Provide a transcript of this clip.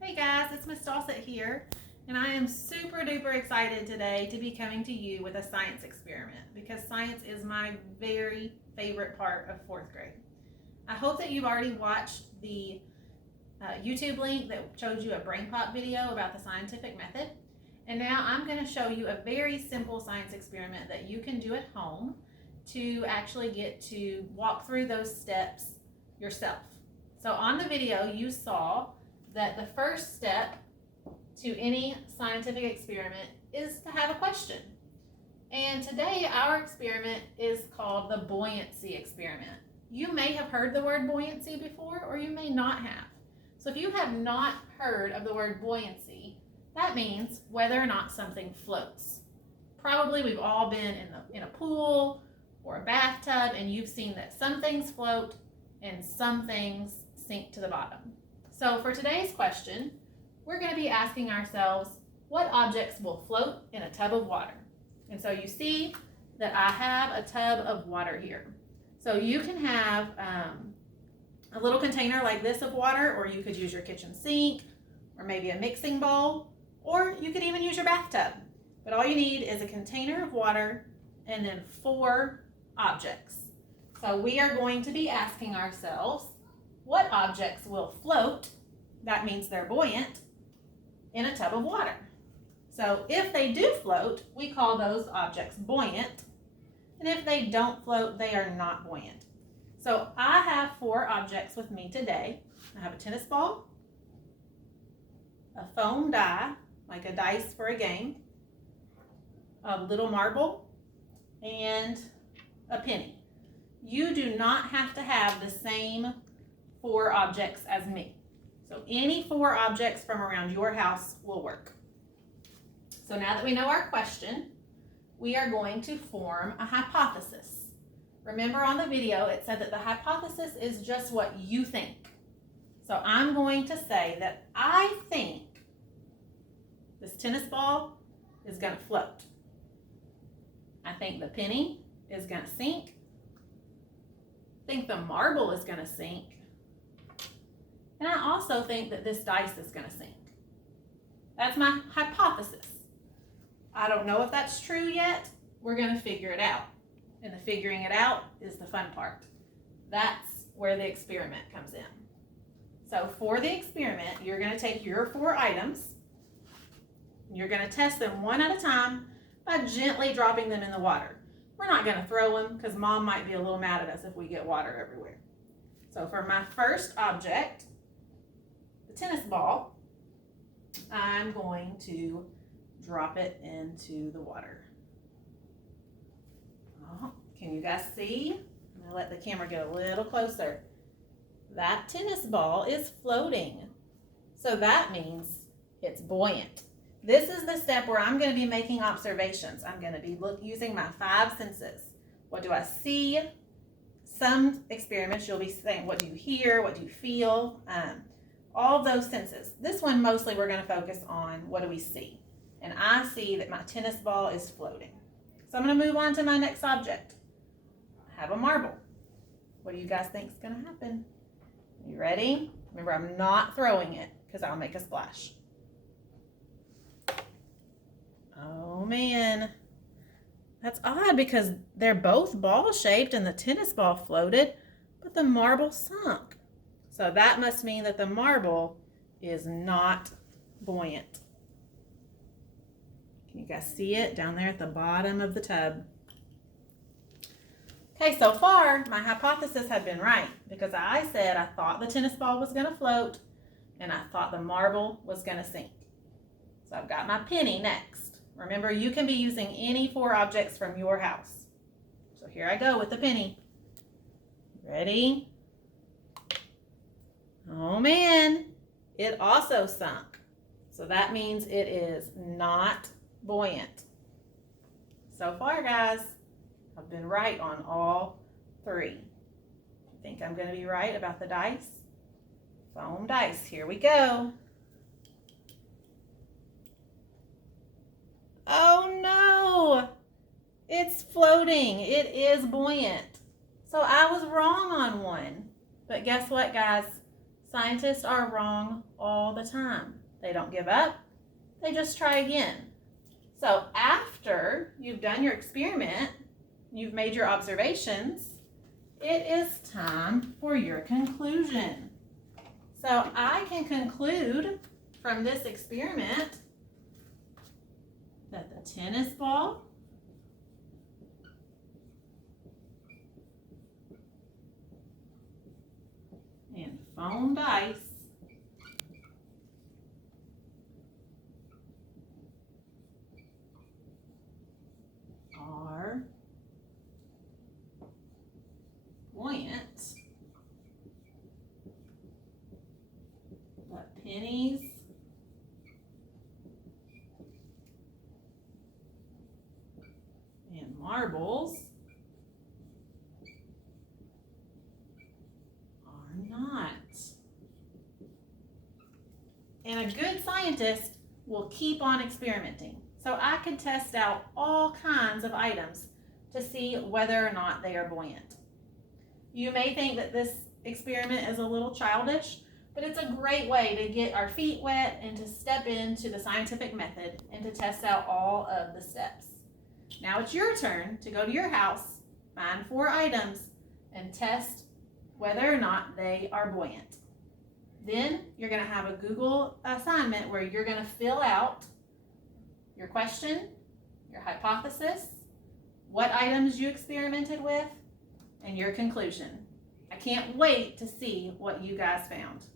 Hey guys, it's Miss Dawsett here, and I am super duper excited today to be coming to you with a science experiment because science is my very favorite part of fourth grade. I hope that you've already watched the YouTube link that showed you a brain pop video about the scientific method, and now I'm going to show you a very simple science experiment that you can do at home to actually get to walk through those steps yourself. So on the video you saw that the first step to any scientific experiment is to have a question. And today our experiment is called the buoyancy experiment. You may have heard the word buoyancy before, or you may not have. So if you have not heard of the word buoyancy, that means whether or not something floats. Probably we've all been in a pool or a bathtub and you've seen that some things float and some things sink to the bottom. So for today's question, we're going to be asking ourselves, what objects will float in a tub of water? And so you see that I have a tub of water here. So you can have a little container like this of water, or you could use your kitchen sink, or maybe a mixing bowl, or you could even use your bathtub. But all you need is a container of water and then 4 objects. So we are going to be asking ourselves, what objects will float, that means they're buoyant, in a tub of water? So if they do float, we call those objects buoyant. And if they don't float, they are not buoyant. So I have 4 objects with me today. I have a tennis ball, a foam die, like a dice for a game, a little marble, and a penny. You do not have to have the same 4 objects as me. So any 4 objects from around your house will work. So now that we know our question, we are going to form a hypothesis. Remember on the video it said that the hypothesis is just what you think. So I'm going to say that I think this tennis ball is going to float. I think the penny is going to sink. I think the marble is going to sink. And I also think that this dice is going to sink. That's my hypothesis. I don't know if that's true yet. We're going to figure it out. And the figuring it out is the fun part. That's where the experiment comes in. So for the experiment, you're going to take your 4 items. You're going to test them one at a time by gently dropping them in the water. We're not going to throw them because Mom might be a little mad at us if we get water everywhere. So for my first object, the tennis ball, I'm going to drop it into the water. Oh, can you guys see? I'm going to let the camera get a little closer. That tennis ball is floating. So that means it's buoyant. This is the step where I'm going to be making observations. I'm going to be using my 5 senses. What do I see? Some experiments you'll be saying, what do you hear? What do you feel? All of those senses. This one mostly we're going to focus on what do we see. And I see that my tennis ball is floating. So I'm going to move on to my next object. I have a marble. What do you guys think is going to happen? You ready? Remember, I'm not throwing it because I'll make a splash. Oh man, that's odd because they're both ball shaped and the tennis ball floated, but the marble sunk. So that must mean that the marble is not buoyant. Can you guys see it down there at the bottom of the tub? Okay, so far my hypothesis had been right because I said I thought the tennis ball was going to float and I thought the marble was going to sink. So I've got my penny next. Remember, you can be using any 4 objects from your house. So here I go with the penny. Ready? Oh man, it also sunk. So that means it is not buoyant. So far, guys, I've been right on all 3. I think I'm going to be right about the dice. Foam dice, here we go. Oh no, it's floating. It is buoyant. So I was wrong on one. But guess what, guys? Scientists are wrong all the time. They don't give up, they just try again. So after you've done your experiment, you've made your observations, it is time for your conclusion. So I can conclude from this experiment that the tennis ball and foam dice are buoyant, but pennies and marbles are not. And a good scientist will keep on experimenting. So I could test out all kinds of items to see whether or not they are buoyant. You may think that this experiment is a little childish, but it's a great way to get our feet wet and to step into the scientific method and to test out all of the steps. Now it's your turn to go to your house, find 4 items, and test whether or not they are buoyant. Then you're going to have a Google assignment where you're going to fill out your question, your hypothesis, what items you experimented with, and your conclusion. I can't wait to see what you guys found.